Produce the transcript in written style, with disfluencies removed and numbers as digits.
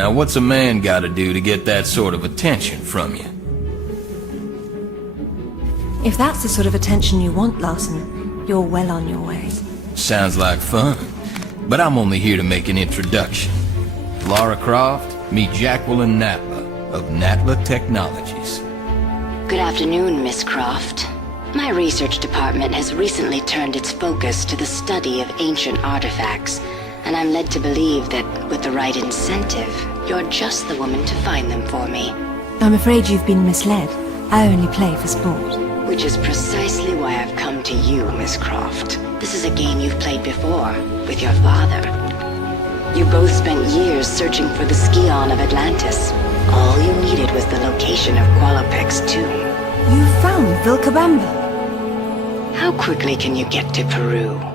Now what's a man gotta do to get that sort of attention from you? If that's the sort of attention you want, Larson, you're well on your way. Sounds like fun. But I'm only here to make an introduction. Lara Croft, meet Jacqueline Natla of Natla Technologies. Good afternoon, Miss Croft. My research department has recently turned its focus to the study of ancient artifacts, and I'm led to believe that with the right incentive, you're just the woman to find them for me. I'm afraid you've been misled. I only play for sport. Which is precisely why I've come to you, Miss Croft. This is a game you've played before, with your father. You both spent years searching for the Scion of Atlantis. All you needed was the location of Qualopec's tomb. You found Vilcabamba. How quickly can you get to Peru?